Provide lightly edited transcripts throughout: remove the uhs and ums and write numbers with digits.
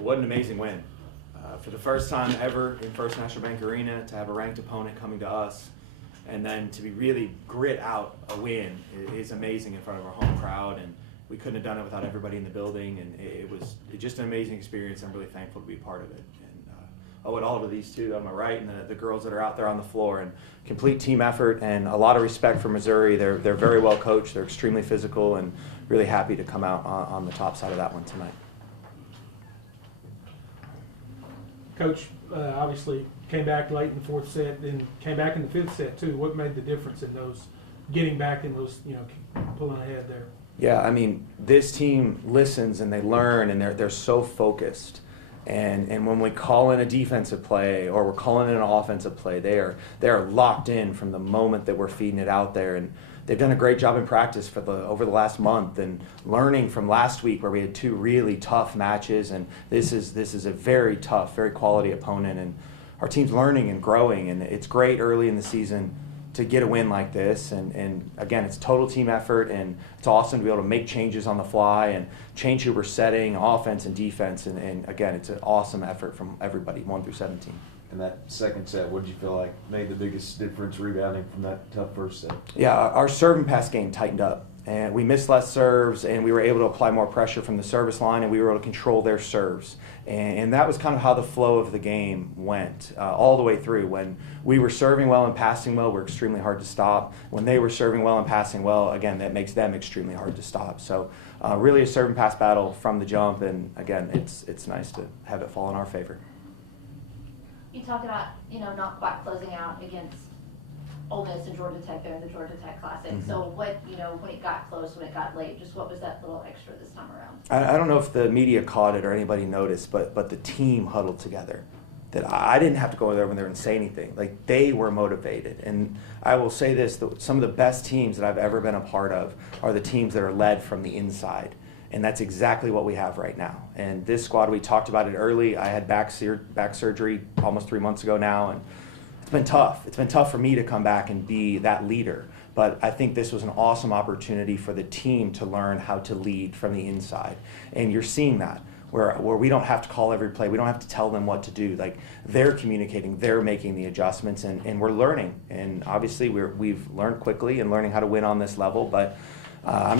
What an amazing win. For the first time ever in First National Bank Arena, to have a ranked opponent coming to us, and then to be really grit out a win is amazing in front of our home crowd. And we couldn't have done it without everybody in the building, and it was just an amazing experience. I'm really thankful to be part of it. And I owe it all to these two on my right and the girls that are out there on the floor. And complete team effort and a lot of respect for Missouri. They're very well coached. They're extremely physical, and really happy to come out on the top side of that one tonight. Coach obviously came back late in the fourth set, then came back in the fifth set too. What made the difference in those, getting back in those, pulling ahead there? Yeah, I mean, this team listens and they learn, and they're so focused. And when we call in a defensive play or we're calling in an offensive play, they are locked in from the moment that we're feeding it out there. And they've done a great job in practice over the last month, and learning from last week where we had two really tough matches. And this is a very tough, very quality opponent, and our team's learning and growing. And it's great early in the season to get a win like this, and again, it's total team effort, and it's awesome to be able to make changes on the fly and change who we're setting, offense and defense, and again, it's an awesome effort from everybody, 1 through 17. And that second set, what did you feel like made the biggest difference rebounding from that tough first set? Yeah, our serve and pass game tightened up, and we missed less serves, and we were able to apply more pressure from the service line, and we were able to control their serves. And that was kind of how the flow of the game went all the way through. When we were serving well and passing well, we're extremely hard to stop. When they were serving well and passing well, again, that makes them extremely hard to stop. So really a serve and pass battle from the jump, and again, it's nice to have it fall in our favor. You talk about, not quite closing out against Ole Miss and Georgia Tech there in the Georgia Tech Classic. Mm-hmm. So what, when it got close, when it got late, just what was that little extra this time around? I don't know if the media caught it or anybody noticed, but the team huddled together. That I didn't have to go over there and say anything. Like, they were motivated. And I will say this, that some of the best teams that I've ever been a part of are the teams that are led from the inside. And that's exactly what we have right now. And this squad, we talked about it early. I had back surgery almost 3 months ago now, and it's been tough. It's been tough for me to come back and be that leader. But I think this was an awesome opportunity for the team to learn how to lead from the inside. And you're seeing that, where we don't have to call every play. We don't have to tell them what to do. Like, they're communicating, they're making the adjustments, and we're learning. And obviously we've learned quickly and learning how to win on this level, but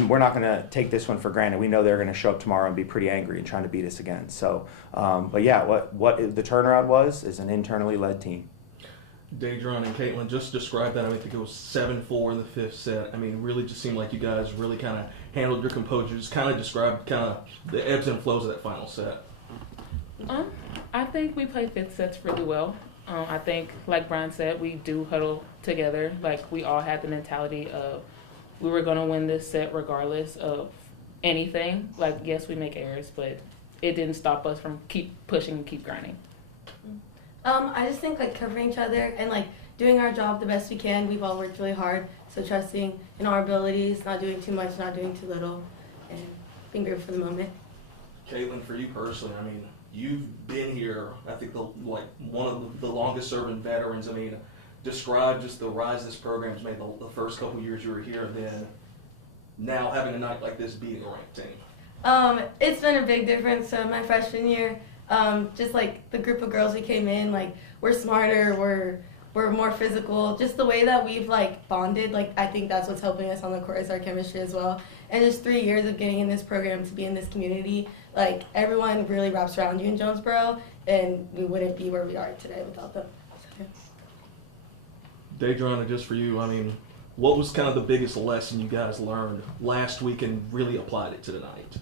we're not going to take this one for granted. We know they're going to show up tomorrow and be pretty angry and trying to beat us again. So, but yeah, what the turnaround was is an internally led team. Daedrianna and Kaitlin, just described that. I think it was 7-4 in the fifth set. I mean, really just seemed like you guys really kind of handled your composure. Just kind of described the ebbs and flows of that final set. I think we played fifth sets really well. I think, like Brian said, we do huddle together. Like, we all had the mentality of we were going to win this set regardless of anything. Like, yes, we make errors, but it didn't stop us from keep pushing and keep grinding. I just think covering each other and doing our job the best we can. We've all worked really hard, so trusting in our abilities, not doing too much, not doing too little, and being grateful for the moment. Kaitlin, for you personally, I mean, you've been here, I think, one of the longest serving veterans. I mean, describe just the rise this program's made the first couple years you were here, and then now having a night like this beating a ranked team. It's been a big difference. So my freshman year, just the group of girls we came in, we're smarter, we're more physical. Just the way that we've bonded, I think that's what's helping us on the court is our chemistry as well. And just 3 years of getting in this program to be in this community, everyone really wraps around you in Jonesboro, and we wouldn't be where we are today without them. So, yeah. Daedrianna, just for you, I mean, what was kind of the biggest lesson you guys learned last week and really applied it to tonight?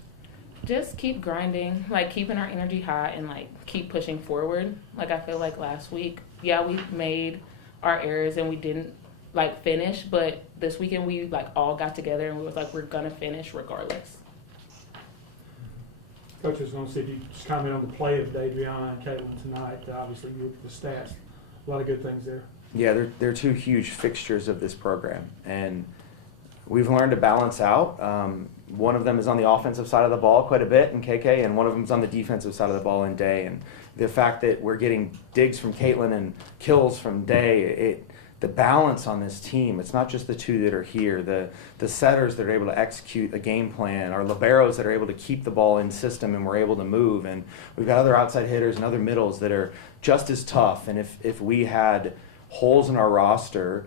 Just keep grinding, keeping our energy high and keep pushing forward. I feel like last week, yeah, we made our errors and we didn't finish, but this weekend we all got together and we was we're gonna finish regardless. Coach, I was going to see if you just comment on the play of Daedrianna and Kaitlin tonight. Obviously, the stats, a lot of good things there. Yeah, they're two huge fixtures of this program, and we've learned to balance out. One of them is on the offensive side of the ball quite a bit in KK, and one of them is on the defensive side of the ball in Day. And the fact that we're getting digs from Kaitlin and kills from Day, the balance on this team, it's not just the two that are here, the setters that are able to execute a game plan, our liberos that are able to keep the ball in system and we're able to move, and we've got other outside hitters and other middles that are just as tough. And if we had holes in our roster,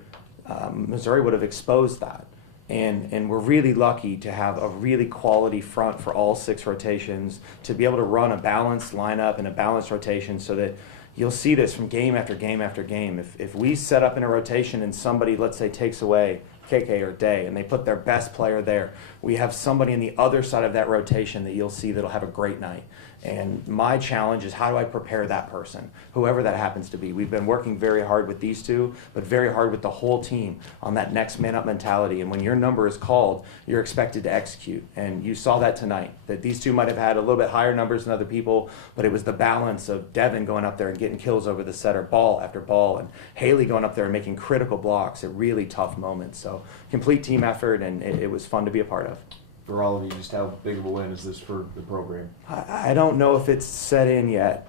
Missouri would have exposed that. And we're really lucky to have a really quality front for all 6 rotations, to be able to run a balanced lineup and a balanced rotation so that you'll see this from game after game after game. If we set up in a rotation and somebody, let's say, takes away KK or Day and they put their best player there, we have somebody on the other side of that rotation that you'll see that'll have a great night. And my challenge is, how do I prepare that person, whoever that happens to be? We've been working very hard with these two, but very hard with the whole team on that next man up mentality. And when your number is called, you're expected to execute. And you saw that tonight, that these two might have had a little bit higher numbers than other people, but it was the balance of Devin going up there and getting kills over the setter, ball after ball, and Haley going up there and making critical blocks at really tough moments. So complete team effort, and it was fun to be a part of. For all of you, just how big of a win is this for the program? I don't know if it's set in yet.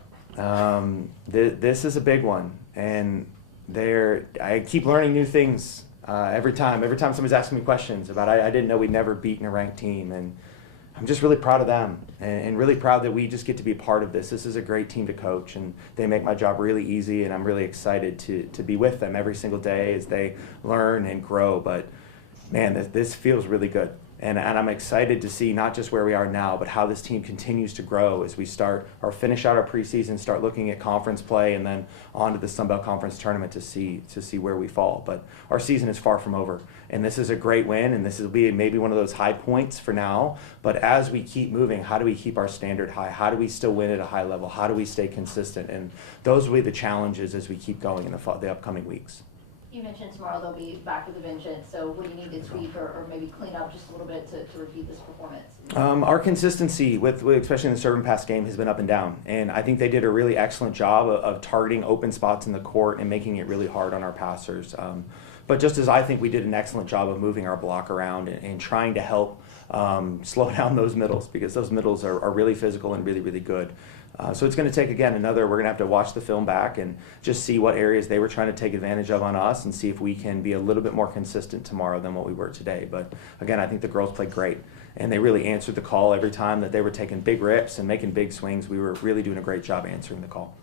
This is a big one, and I keep learning new things every time. Every time somebody's asking me questions about, I didn't know we'd never beaten a ranked team, and I'm just really proud of them, and really proud that we just get to be a part of this. This is a great team to coach, and they make my job really easy, and I'm really excited to be with them every single day as they learn and grow. But man, this feels really good. And I'm excited to see not just where we are now, but how this team continues to grow as we start or finish out our preseason, start looking at conference play, and then on to the Sun Belt Conference tournament to see where we fall. But our season is far from over, and this is a great win, and this will be maybe one of those high points for now. But as we keep moving, how do we keep our standard high? How do we still win at a high level? How do we stay consistent? And those will be the challenges as we keep going in the upcoming weeks. You mentioned tomorrow they'll be back with a vengeance, so what do you need to tweak or maybe clean up just a little bit to repeat this performance? Our consistency, with especially in the serve and pass game, has been up and down. And I think they did a really excellent job of targeting open spots in the court and making it really hard on our passers. But just as I think we did an excellent job of moving our block around and trying to help slow down those middles, because those middles are really physical and really, really good. So it's going to take, again, we're going to have to watch the film back and just see what areas they were trying to take advantage of on us and see if we can be a little bit more consistent tomorrow than what we were today. But again, I think the girls played great, and they really answered the call every time that they were taking big rips and making big swings. We were really doing a great job answering the call.